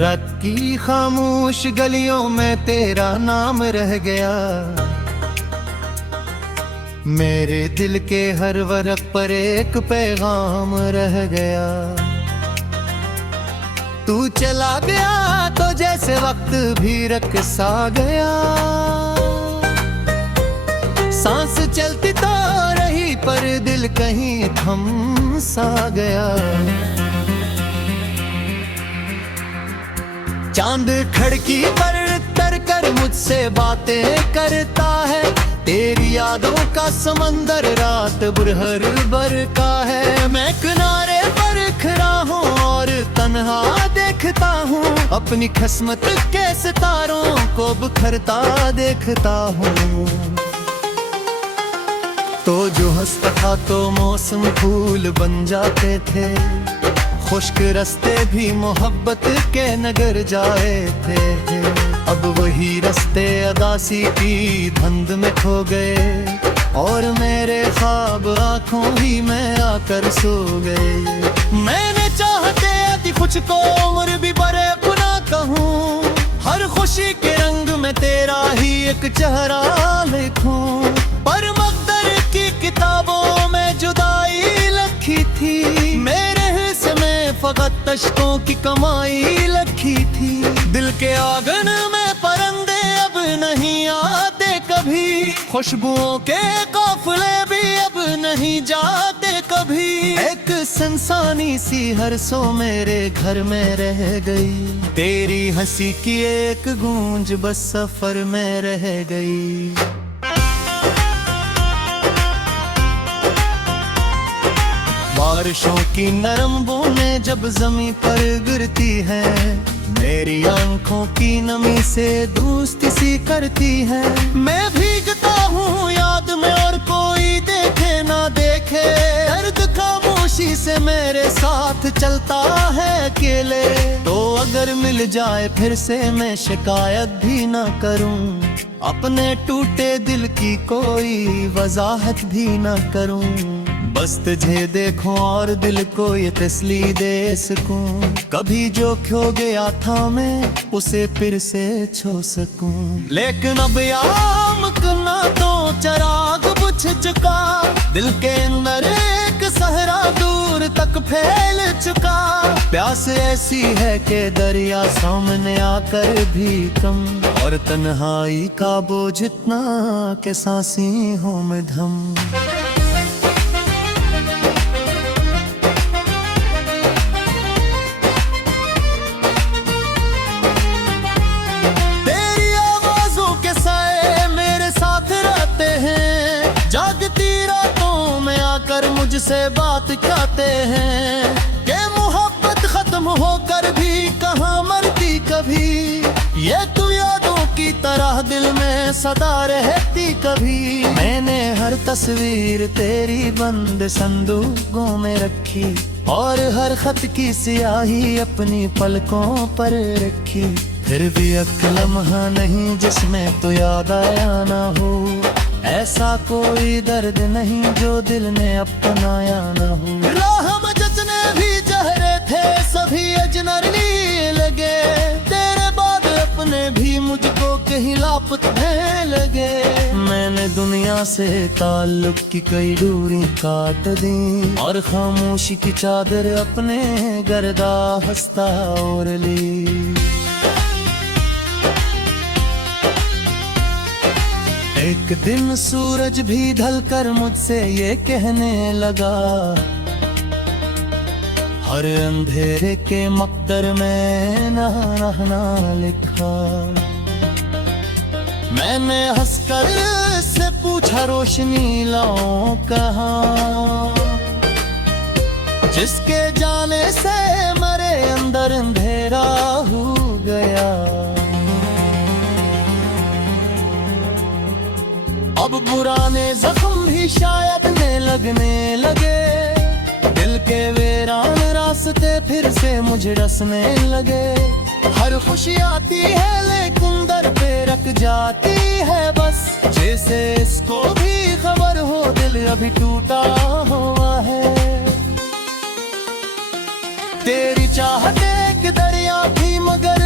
रात की खामोश गलियों में तेरा नाम रह गया, मेरे दिल के हर वरक पर एक पैगाम रह गया। तू चला गया तो जैसे वक्त भी रकसा गया, सांस चलती तो रही पर दिल कहीं थम सा गया। चांद खिड़की पर तर कर मुझसे बातें करता है, तेरी यादों का समंदर रात भर बरका है। मैं किनारे पर खड़ा हूँ और तन्हा देखता हूँ, अपनी किस्मत के सितारों को बिखरता देखता हूँ। तो जो हंसता था तो मौसम फूल बन जाते थे, खुश्क रास्ते भी मोहब्बत के नगर जाए थे। अब वही रास्ते अदासी की धुंध में खो गए, और मेरे ख्वाब आंखों ही में आकर सो गए। मैंने चाहते अति कुछ को उम्र भी बड़े गुना कहूँ, हर खुशी के रंग में तेरा ही एक चेहरा लिखूं। पर मकदर की किताबों में जुदाई लिखी थी, मेरे हिस्से में फकत अश्कों की कमाई लिखी थी। दिल के आंगन में परिंदे अब नहीं आते कभी, खुशबुओं के काफिले भी अब नहीं जाते कभी। एक सनसानी सी हर सो मेरे घर में रह गई, तेरी हंसी की एक गूंज बस सफर में रह गई। बारिशों की नरम बूंदें जब जमीन पर गिरती हैं, मेरी आंखों की नमी से दोस्ती सी करती है। मैं भीगता हूँ याद में और कोई देखे ना देखे, दर्द खामोशी से मेरे साथ चलता है अकेले। तो अगर मिल जाए फिर से मैं शिकायत भी ना करूँ, अपने टूटे दिल की कोई वजाहत भी ना करूँ। बस तुझे देखूं और दिल को ये तसल्ली दे सकूं, कभी जो खो गया था मैं उसे फिर से छो सकूं। लेकिन अब यामकना तो चिराग बुझ चुका, दिल के अंदर एक सहरा दूर तक फैल चुका। प्यास ऐसी है कि दरिया सामने आकर भी कम, और तन्हाई का बोझ इतना के सांसें हों में धम। मुझसे बात कहते हैं कि मोहब्बत खत्म होकर भी कहाँ मरती कभी, ये तू यादों की तरह दिल में सदा रहती कभी। मैंने हर तस्वीर तेरी बंद संदूकों में रखी, और हर खत की स्याही अपनी पलकों पर रखी। फिर भी एक लम्हा नहीं जिसमें तो याद आया ना हो, ऐसा कोई दर्द नहीं जो दिल ने अपनाया न हो। राह में जितने भी चेहरे थे सभी अजनबी लगे, तेरे बाद अपने भी मुझको कहीं लापता लगे। मैंने दुनिया से ताल्लुक की कई दूरी काट दी, और खामोशी की चादर अपने गर्दा हंसता ओढ़ ली। एक दिन सूरज भी ढलकर मुझसे ये कहने लगा, हर अंधेरे के मकदर में ना रहना लिखा। मैंने हंसकर से पूछा रोशनी लाऊं कहाँ, जिसके जाने से मेरे अंदर अंधेरा हो गया। अब पुराने जख्म भी शायद में लगने लगे, दिल के वीरान रास्ते फिर से मुझे रसने लगे। हर खुशी आती है लेकिन दर पे रख जाती है बस, जैसे इसको भी खबर हो दिल अभी टूटा हुआ है। तेरी चाहत एक दरिया थी मगर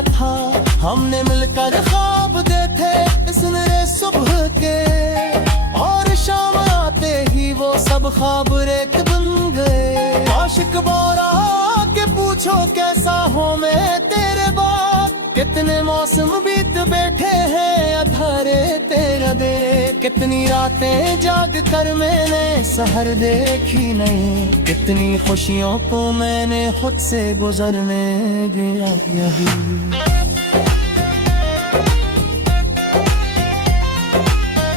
किया था, हमने मिलकर ख्वाब देखे इस नए सुबह के, और शाम आते ही वो सब ख्वाब रेत बन गए। आशिक बोरा के पूछो कैसा हूँ मैं तेरे बाद, कितने मौसम बीत बैठे हैं अधारे तेरा दे, कितनी रातें जाग कर मैंने सहर देखी नहीं, कितनी खुशियों को मैंने खुद से गुजरने दिया यही।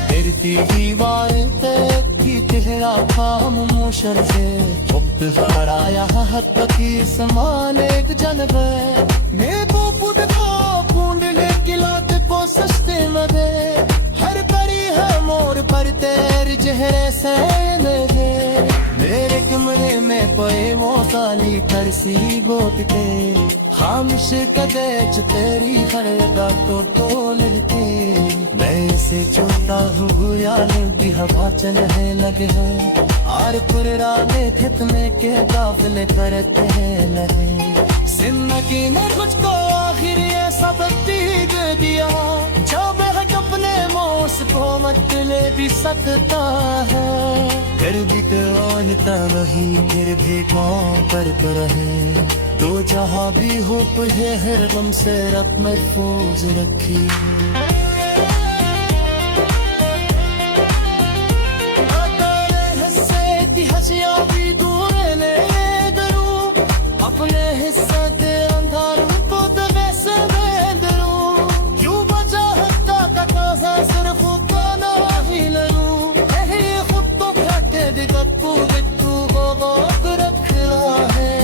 गिरती दीवारें तक तेरा काम मुशर से, वक्त खड़ाया हद तक समान एक जन गए, मैं वो बुढ़ को पूंड ले किलाते को सस्ते न दे, हर परी है मोर पर तेरे चेहरे से मेरे कमरे में पे वो काली करसी गोटते, खामोश कदे च तेरी खड़गा तो टोलते, मैं से चुनता हूँ यार की हवा चलने लगे हैं, आर पुरा में कितने के काफिले करते हैं लगे, जिंदगी ने मुझको आखिर ये सबक दीग दिया, जब है अपने मौस को मत ले भी सकता है, फिर भी तो वही फिर भी कौन पर है, तो जहाँ भी हो तुझे हर गम से रब महफूज रखी। अपने हिस्सा ते अंधार को तो वैसे मैं डरूं, क्यों बचा हत्ता का काज़ा सिर्फ गाना ही लरूं, यही खुद तो घटे दिगत्तू बिट्टू को बहुत रखना है।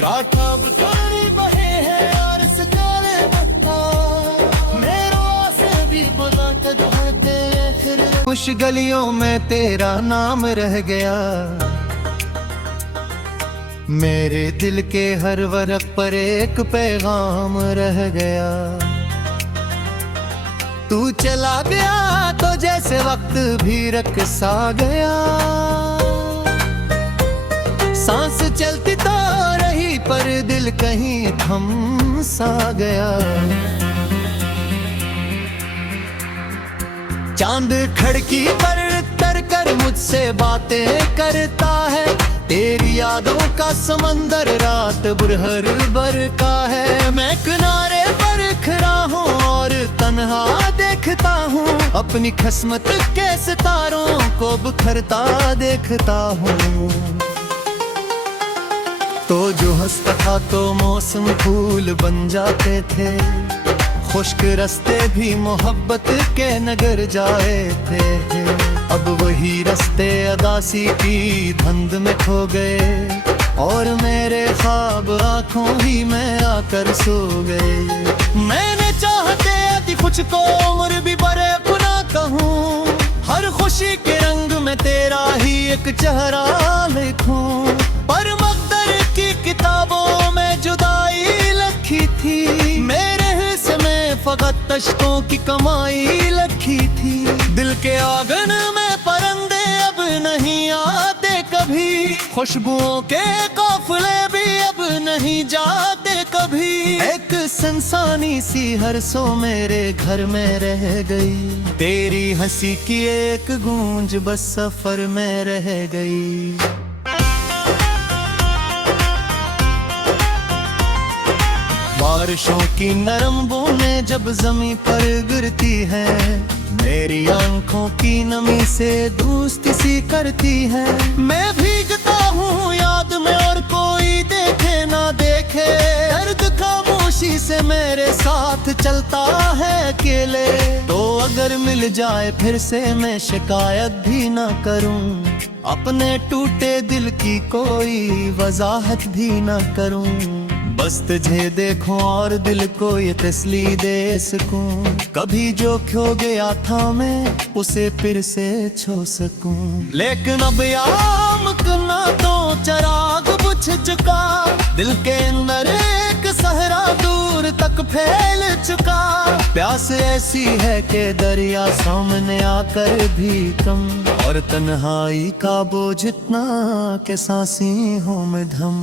राठा बुखारी बहे है यार सकाले बत्ता, मेरा से भी बुला कर कुछ गलियों में तेरा नाम रह गया, मेरे दिल के हर वर्क पर एक पैगाम रह गया, तू चला गया तो जैसे वक्त भी रकसा गया, सांस चलती तो रही पर दिल कहीं थम सा गया, चांद खिड़की पर तर कर मुझसे बातें करता है, तेरी यादों का समंदर रात बुरहर बर का है, मैं किनारे पर खड़ा हूँ और तन्हा देखता हूँ, अपनी किस्मत के सितारों को बिखरता देखता हूँ, तो जो हंसता था तो मौसम फूल बन जाते थे, खुश्क रास्ते भी मोहब्बत के नगर जाए थे, अब वही रास्ते अदासी की धुंध में खो गए, और मेरे ख्वाब आंखों ही में आकर सो गए, मैंने चाहते अति कुछ को उम्र भी बड़े गुना कहूँ, हर खुशी के रंग में तेरा ही एक चेहरा लिखूं, पर मकदर की किताबों में जुदाई लिखी थी, मेरे फकत तश्कों की कमाई लखी थी, दिल के आंगन में परिंदे अब नहीं आते कभी, खुशबुओं के काफिले भी अब नहीं जाते कभी, एक संसानी सी हर सो मेरे घर में रह गई, तेरी हंसी की एक गूंज बस सफर में रह गई। बारिशों की नरम बूंदें जब जमीन पर गिरती है, मेरी आंखों की नमी से दोस्ती सी करती है, मैं भीगता हूँ याद में और कोई देखे ना देखे, दर्द खामोशी से मेरे साथ चलता है अकेले, तो अगर मिल जाए फिर से मैं शिकायत भी ना करूँ, अपने टूटे दिल की कोई वजाहत भी ना करूँ, बस तुझे देखूं और दिल को ये तसली दे सकूं, कभी जो खो गया था मैं उसे फिर से छो सकूं, लेकिन अब याम करना तो चराग बुझ चुका, दिल के अंदर एक सहरा दूर तक फैल चुका, प्यास ऐसी है कि दरिया सामने आकर भी कम, और तन्हाई का बोझ इतना के सांसें हो में धम।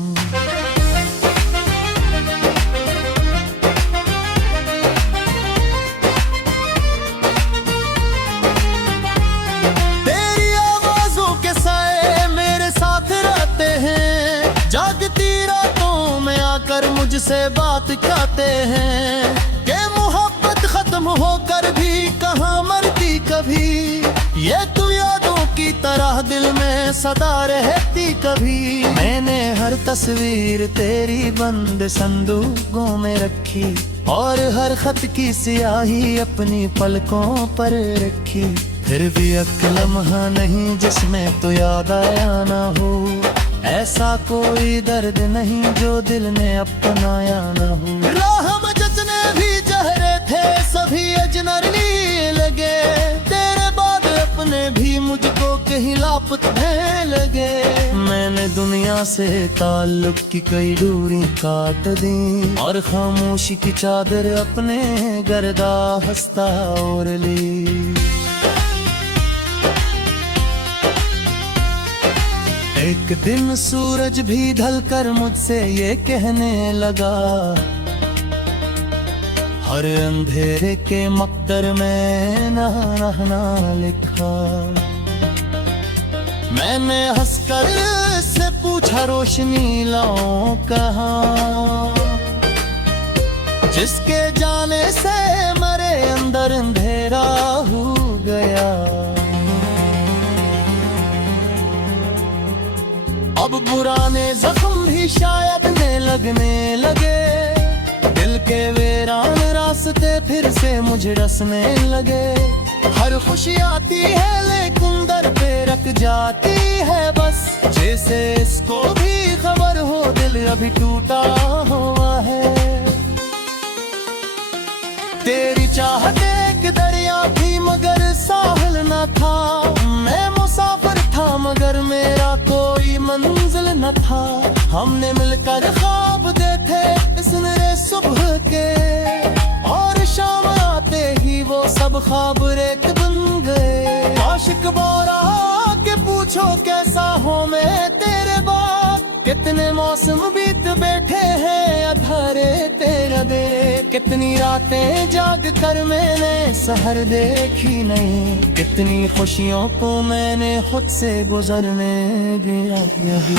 तेरी आवाजों के साए मेरे साथ रहते हैं, जागती रातों में आकर मुझसे बात करते हैं कि मोहब्बत खत्म होकर भी कहाँ मरती कभी, ये तू यादों की तरह दिल में सदा रहती कभी। मैंने हर तस्वीर तेरी बंद संदूकों में रखी, और हर खत की स्याही अपनी पलकों पर रखी, फिर भी एक लम्हा नहीं जिसमें तो याद आया ना हो। ऐसा कोई दर्द नहीं जो दिल ने अपनाया ना हो। राह में जितने भी चेहरे थे सभी अजनबी लगे, तेरे बाद अपने भी मुझको कहीं लापता लगे। मैंने दुनिया से ताल्लुक की कई दूरी काट दी, और खामोशी की चादर अपने गर्दा हंसता ओढ़ ली। एक दिन सूरज भी ढलकर मुझसे ये कहने लगा, हर अंधेरे के मकदर में ना रहना लिखा। मैंने हंसकर से पूछा रोशनी लाऊं कहाँ, जिसके जाने से मेरे अंदर अंधेरा हो गया। अब पुराने जख्म भी शायद में लगने लगे, दिल के वीरान रास्ते फिर से मुझे रसने लगे। हर खुशी आती है लेकिन दर पे रख जाती है बस, जैसे इसको भी खबर हो दिल अभी टूटा हुआ है। तेरी चाहत एक दरिया थी मगर साहिल न था, मैं मुसाफिर था मगर मेरा कोई मंजिल न था। हमने मिलकर ख्वाब देखे सुनहरे सुबह के, और शाम आते ही वो सब ख्वाब रेत बन गए। आशिक बोरा के पूछो कैसा हूँ मैं तेरे बाद, कितने मौसम बीत बैठे हैं अधारे तेरा दे। कितनी रातें जाग कर मैंने सहर देखी नहीं, कितनी खुशियों को मैंने खुद से गुजरने दिया यही।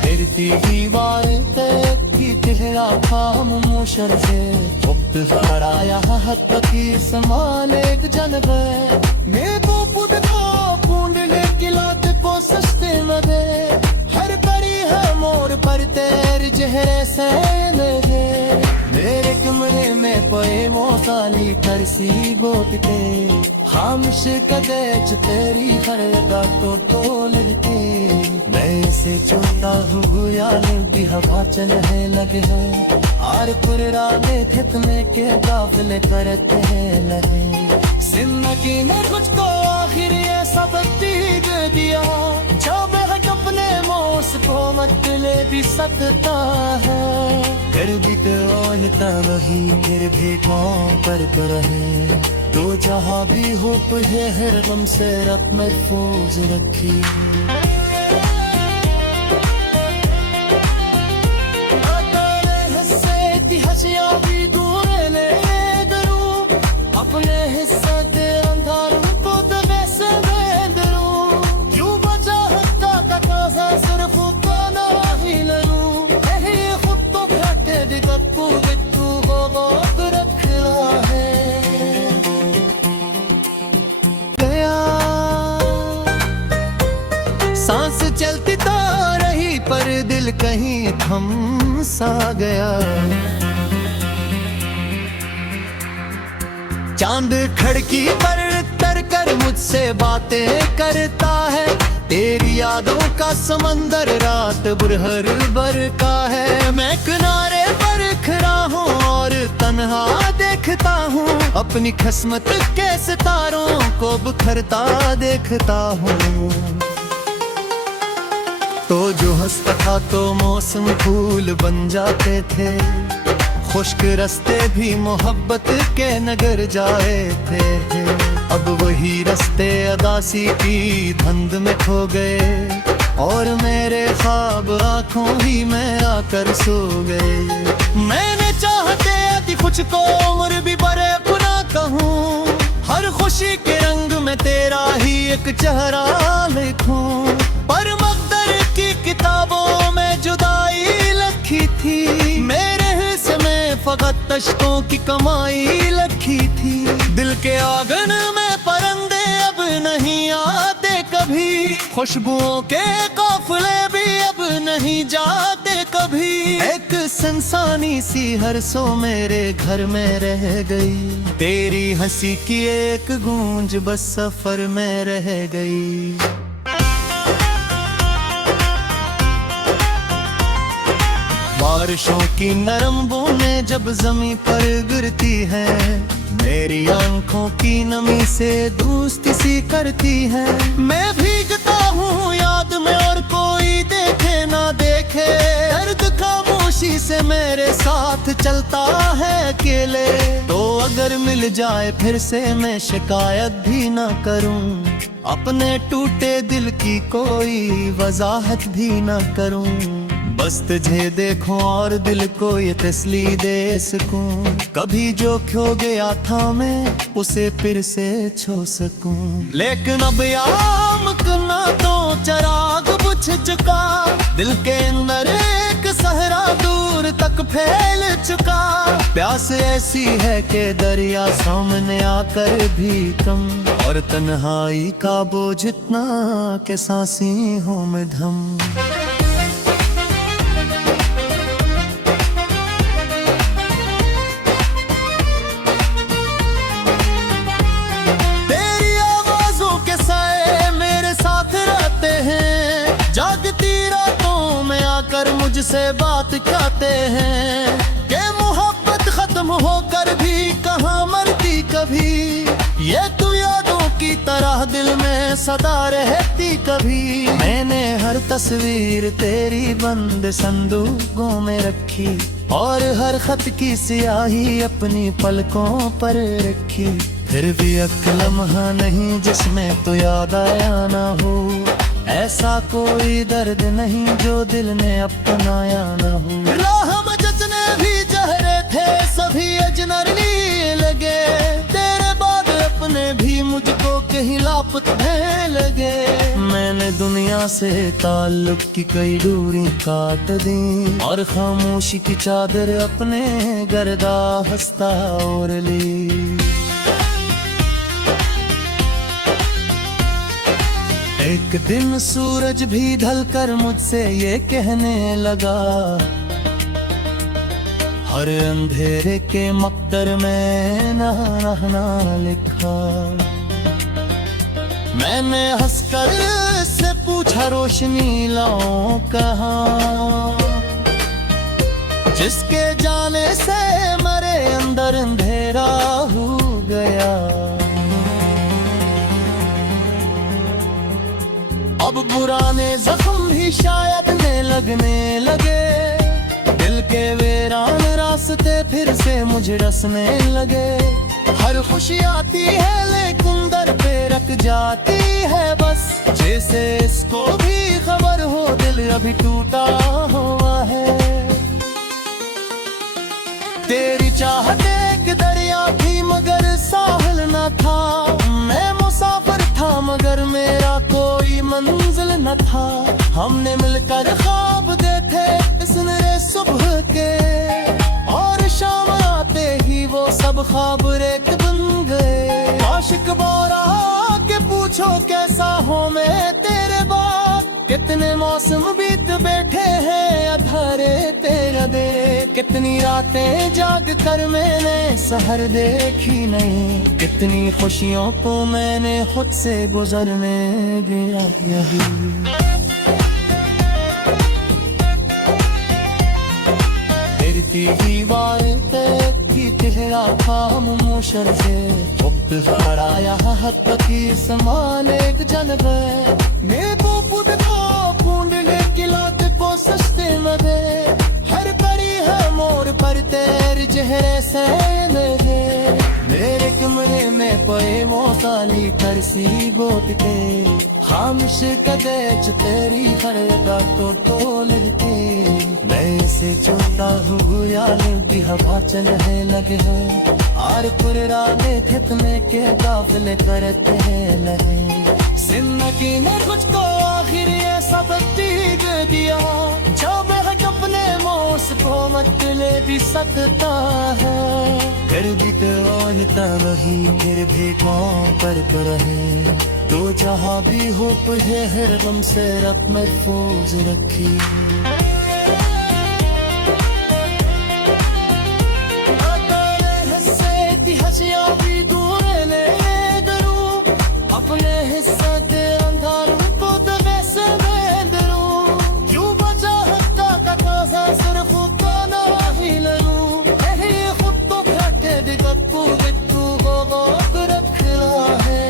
फिरती दीवारें की चेहरा खामोश से, वक्त हराया हद की समान एक जन गए। मेरे को पुट को पूंडले किलात को सस्ते न दे, हर परी है मोर पर तेरे चेहरे से लगे। मेरे कमरे में पे वो साली तरसी गोटते, खामोश कदेच तेरी हर अदा तो तोल के। मैं से चुनता हूँ यार की हवा चलने लगे हैं, और पुराने खेत में के काफिले करते हैं लगे। जिंदगी ने मुझको आखिर ये सबक दीग दिया, जो बेहद अपने मौस को मतले भी सकता है। फिर भी तो ओलता वही फिर भी कौन पर रहे, दो जहाँ भी हो तुझे हर गम से रब महफूज रखी। हंसियाँ भी दूर ने करूँ, अपने हिस्से के अंधारों को तो वैसे मैं करूँ। क्यों बचा हत्ता का काज़ा सिर्फ गाना ही लरूँ, यही खुद तो घटे दिगत्तू बिट्टू को बहुत रखना है। गया सांस चलती तो रही पर दिल कहीं थम सा गया। चांद खिड़की पर तर कर मुझसे बातें करता है, तेरी यादों का समंदर रात बुरहर भर का है। मैं किनारे पर खड़ा हूँ और तन्हा देखता हूँ, अपनी किस्मत के सितारों को बिखरता देखता हूँ। तो जो हंसता था तो मौसम फूल बन जाते थे, खुश्क रास्ते भी मोहब्बत के नगर जाए थे। अब वही रास्ते अदासी की धुंध में खो गए, और मेरे ख्वाब आंखों ही में आकर सो गए। मैंने चाहते अति कुछ को उम्र भी बड़े पुना कहूँ, हर खुशी के रंग में तेरा ही एक चेहरा लिखूं। पर मकदर की किताबों में जुदाई लिखी थी, मेरे हिस्से में फकत अश्कों की कमाई लिखी थी। दिल के आंगन में परिंदे अब नहीं आते कभी, खुशबुओं के काफिले भी अब नहीं जाते कभी। एक सनसानी सी हर सो मेरे घर में रह गई, तेरी हंसी की एक गूंज बस सफर में रह गई। बारिशों की नरम बूंदें जब जमीन पर गिरती है, मेरी आंखों की नमी से दोस्ती सी करती है। मैं भीगता हूँ याद में और कोई देखे ना देखे, दर्द खामोशी से मेरे साथ चलता है अकेले। तो अगर मिल जाए फिर से मैं शिकायत भी ना करूँ, अपने टूटे दिल की कोई वजाहत भी ना करूँ। बस तुझे देखूं और दिल को ये तसली दे सकूं, कभी जो खो गया था मैं उसे फिर से छो सकूं। लेकिन अब यामकना तो चिराग बुझ चुका, दिल के अंदर एक सहरा दूर तक फैल चुका। प्यास ऐसी है कि दरिया सामने आकर भी कम, और तन्हाई का बोझ इतना के सांसी हो में धम। मुझसे बात कहते हैं कि मोहब्बत खत्म होकर भी कहाँ मरती कभी, ये तू यादों की तरह दिल में सदा रहती कभी। मैंने हर तस्वीर तेरी बंद संदूकों में रखी, और हर खत की स्याही अपनी पलकों पर रखी। फिर भी एक लम्हा नहीं जिसमें तो याद आया ना हो, ऐसा कोई दर्द नहीं जो दिल ने अपनाया न हो। राह में जितने भी चेहरे थे सभी अजनबी लगे, तेरे बाद अपने भी मुझको कहीं लापता लगे। मैंने दुनिया से ताल्लुक की कई दूरी काट दी, और खामोशी की चादर अपने गर्दा हंसता ओढ़ ली। एक दिन सूरज भी ढलकर मुझसे ये कहने लगा, हर अंधेरे के मकदर में ना रहना लिखा। मैंने हंसकर से पूछा रोशनी लाऊं कहाँ, जिसके जाने से मेरे अंदर अंधेरा हो गया। अब पुराने जख्म भी शायद ने लगने लगे, दिल के वीरान रास्ते फिर से मुझे रसने लगे। हर खुशी आती है लेकिन दर पे रख जाती है बस, जैसे इसको भी खबर हो दिल अभी टूटा हुआ है। तेरी चाहत एक दरिया थी मगर साहिल न था, मैं मुसाफिर था मगर मेरा कोई मंजिल न था। हमने मिलकर ख्वाब देखे इस नए सुबह के, और शाम आते ही वो सब ख्वाब रेत बन गए। आशिक बोरा के पूछो कैसा हो मैं तेरे बाद, कितने मौसम बीत बैठे हैं अधारे तेरा दे। कितनी रातें जाग कर मैंने सहर देखी नहीं, कितनी खुशियों को मैंने खुद से गुजरने दिया यही। गिरती दीवारें की चेहरा था मुशर से, वक्त खड़ाया हद तक समान एक जल गए। मैं पूंड की सस्ते में दे, हर परी है मोर पर तेरे चेहरे से मेरे कमरे में पे मोसाली करसी गोट के खामोश कदे च तेरी हर अदा तो तोल के मैं से चोता हूँ यार की हवा चलने लगे है और पुराने खतने के काफिले करते हैं लगे जिंदगी ने मुझको आखिर ये सबक दीग दिया जो बेहद अपने मौस को मत ले भी सकता है फिर भी तो ओलता वही फिर भी कौन पर रहे तो जहाँ भी हो तुझे हर गम से रब महफूज रखी भी दूर ले करूं अपने हिस्से के अंधारों को तो वैसे मैं करूं क्यों बचा हत्ता का काजा सिर्फ उतना ही लूं यही खुद तो घटे दिगत्तू बिट्टू को बहुत रखना है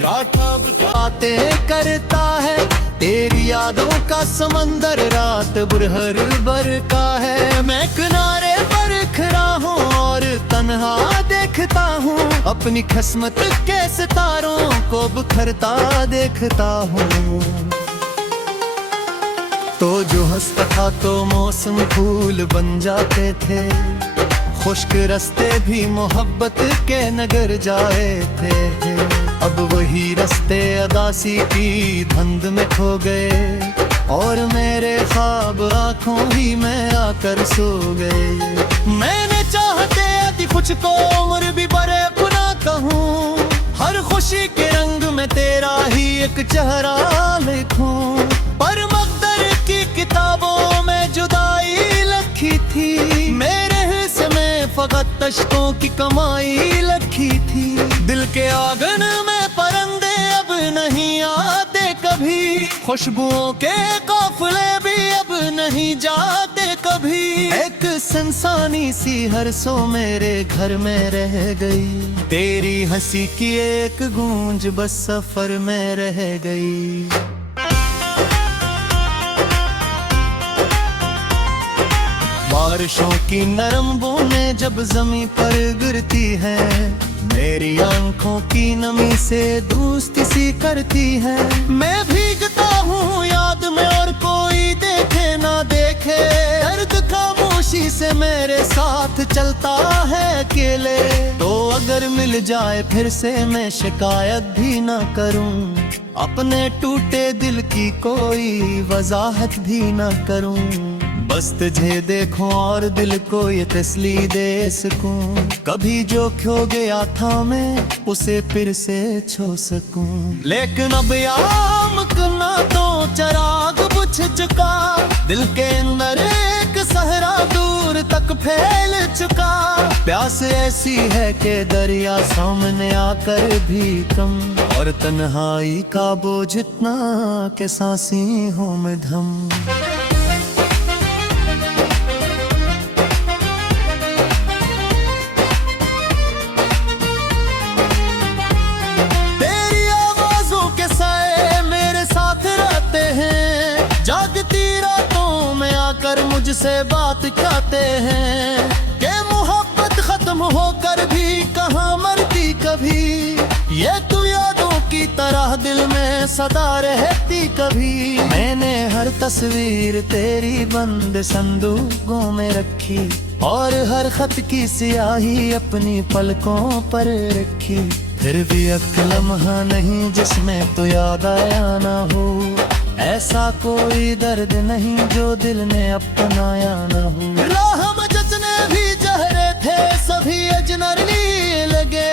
राठब बातें करता है तेरी यादों का समंदर रात बुरहर बर का है मैं किनारे पर खड़ा हूँ और तन्हा देखता हूँ अपनी किस्मत के सितारों को बिखरता देखता हूँ तो जो हंसता था तो मौसम फूल बन जाते थे खुश्क रास्ते भी मोहब्बत के नगर जाए थे अब वही रास्ते अदासी की धुंध में खो गए और मेरे ख्वाब आंखों ही में आकर सो गए मैंने चाहते यदि कुछ को उम्र भी बड़े गुना कहूँ हर खुशी के रंग में तेरा ही एक चेहरा लिखूं पर मकदर की किताबों में जुदाई लिखी थी मेरे हिस्से में फकत तश्कों की कमाई लिखी थी दिल के आंगन में परिंदे अब नहीं आते कभी खुशबुओं के काफिले भी अब नहीं जाते कभी एक संसानी सी हर सो मेरे घर में रह गई तेरी हंसी की एक गूंज बस सफर में रह गई बारिशों की नरम बूंदें जब जमीन पर गिरती हैं मेरी आंखों की नमी से दोस्ती सी करती है मैं भीगता हूँ याद में और कोई देखे ना देखे दर्द खामोशी से मेरे साथ चलता है अकेले तो अगर मिल जाए फिर से मैं शिकायत भी ना करूँ अपने टूटे दिल की कोई वजाहत भी ना करूँ बस तुझे देखूं और दिल को ये तसली दे सकूं कभी जो खो गया था मैं उसे फिर से छो सकूं लेकिन अब यामकना तो चराग बुझ चुका दिल के अंदर एक सहरा दूर तक फैल चुका प्यास ऐसी है कि दरिया सामने आकर भी कम और तन्हाई का बोझ इतना के सांसी हो में धम मुझसे बात करते हैं कि मोहब्बत खत्म होकर भी कहाँ मरती कभी ये तू यादों की तरह दिल में सदा रहती कभी मैंने हर तस्वीर तेरी बंद संदूकों में रखी और हर खत की स्याही अपनी पलकों पर रखी फिर भी एक लम्हा नहीं जिसमें तो याद आया ना हो ऐसा कोई दर्द नहीं जो दिल ने अपनाया न हो राह में जितने भी चेहरे थे सभी अजनबी लगे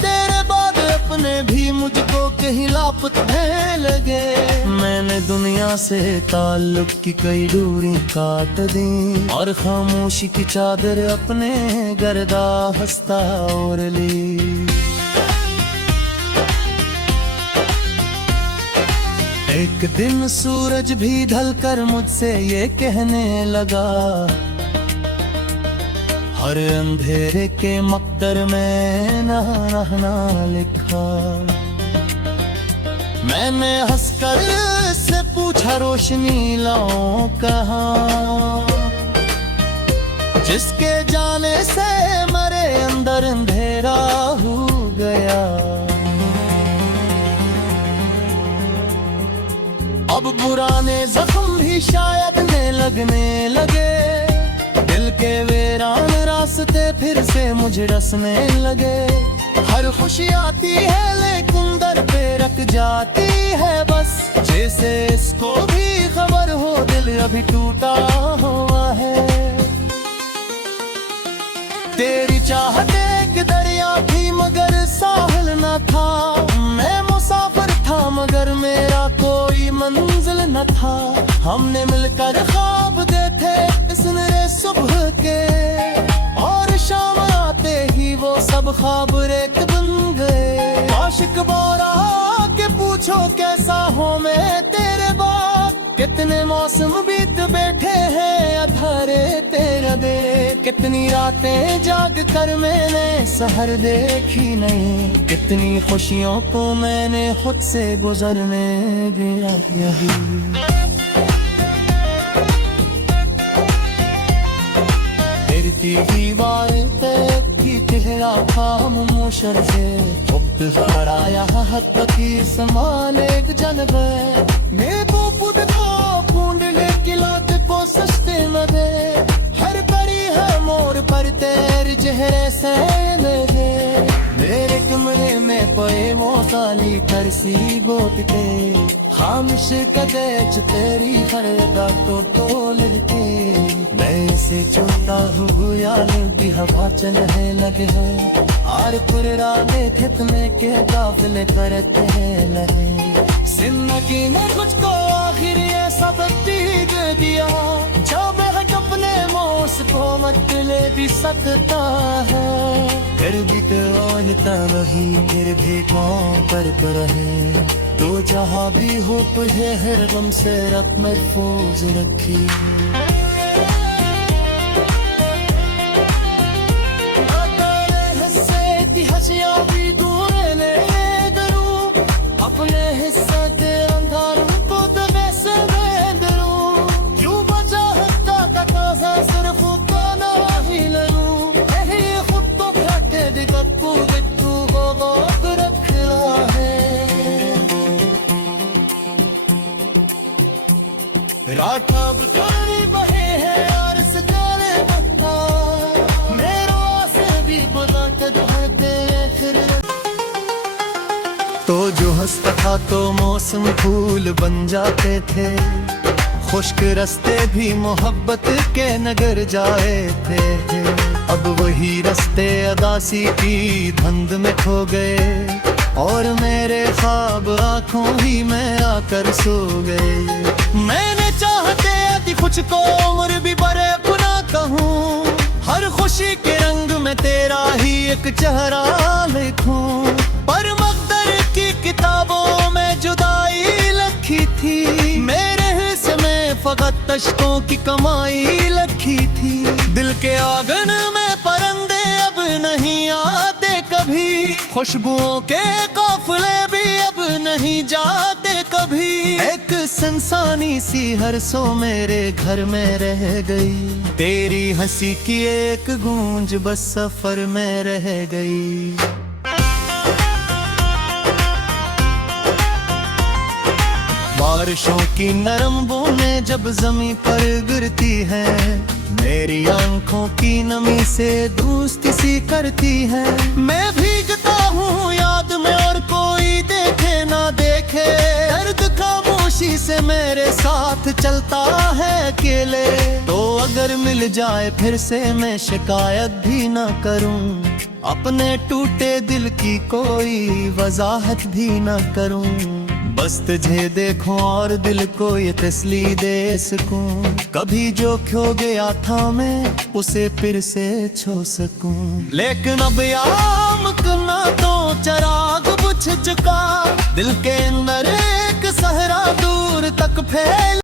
तेरे बाद अपने भी मुझको कहीं लापता लगे मैंने दुनिया से ताल्लुक की कई दूरी काट दी और खामोशी की चादर अपने गर्दा हंसता ओढ़ ली एक दिन सूरज भी ढलकर मुझसे ये कहने लगा हर अंधेरे के मकदर में ना रहना लिखा मैंने हंसकर से पूछा रोशनी लाऊं कहाँ, जिसके जाने से मेरे अंदर अंधेरा हो गया। अब पुराने जख्म भी शायद ने लगने लगे, दिल के वीरान रास्ते फिर से मुझे रसने लगे। हर खुशी आती है लेकिन दर पे रख जाती है बस, जैसे इसको भी खबर हो दिल अभी टूटा हुआ है। तेरी चाहत एक दरिया थी मगर साहिल न था, मैं मुसाफिर था मगर मेरा कोई मंजिल न था। हमने मिलकर ख्वाब देखे इसने सुबह के, और शाम आते ही वो सब ख्वाब रेत बन गए। आशिक बारा के पूछो कैसा हूँ मैं तेरे बाद, कितने मौसम बीत बैठे हैं अधारे तेरा दे। कितनी रातें जाग कर मैंने सहर देखी नहीं, कितनी खुशियों को मैंने खुद से गुजरने दिया यही। गिरती दीवारें की तेरा खामोशर से, वक्त हराया हद तक समान एक जन गए। मैं पुट को पूंडले किलाते को सस्ते न दे, हर परी है मोर पर तेरे चेहरे से दे। मेरे कमरे में पे मोसाली करसी गोट के, खामोश कदे च तेरी हरदा तो तोल के। मैं से चुनता हूँ यार की हवा चलने लगे है, आर पुरा में खेत में के काफिले करते हैं लगे। जिंदगी में कुछ को आखिर ये सबक दीग दिया, जब है अपने मौस को मत ले भी सकता है। फिर भी तो ओलता वही फिर भी कौन पर रहे, तो जहाँ भी हो तुझे हर गम से रख महफूज रखी। अपने हिस्सा तेरे अंधार को तो वैसे मैं डरूं, क्यों बचा हत्ता तकाजा सिर्फ उतना ही लरूं। यही खुद तो घटे दिगत्तू बिट्टू को बहुत रखना है। राठा बुझानी बहे है यार से तेरे बता, मेरा से भी बुला के धोते फिर। तो जो हंसता था तो मौसम फूल बन जाते थे, खुश्क रास्ते भी मोहब्बत के नगर जाए थे। अब वही रास्ते अदासी की धुंध में खो गए, और मेरे ख्वाब आंखों ही में आकर सो गए। मैंने चाहते अति कुछ को उम्र भी बड़े गुना कहूँ, हर खुशी के रंग में तेरा ही एक चेहरा लिखूं। पर की किताबों में जुदाई लिखी थी, मेरे हिस्से में फकत तश्कों की कमाई लिखी थी। दिल के आंगन में परिंदे अब नहीं आते कभी, खुशबुओं के काफिले भी अब नहीं जाते कभी। एक संसानी सी हर सो मेरे घर में रह गई, तेरी हंसी की एक गूंज बस सफर में रह गई। बारिशों की नरम बूंदें जब जमीन पर गिरती हैं, मेरी आंखों की नमी से दोस्ती सी करती है। मैं भीगता हूँ याद में और कोई देखे ना देखे, दर्द खामोशी से मेरे साथ चलता है अकेले। तो अगर मिल जाए फिर से मैं शिकायत भी ना करूँ, अपने टूटे दिल की कोई वजाहत भी ना करूँ। बस तुझे देखूं और दिल को ये तसली दे सकूं, कभी जो खो गया था मैं उसे फिर से छो सकूं। लेकिन अब यामकना तो चराग बुझ चुका, दिल के अंदर एक सहरा दूर तक फैल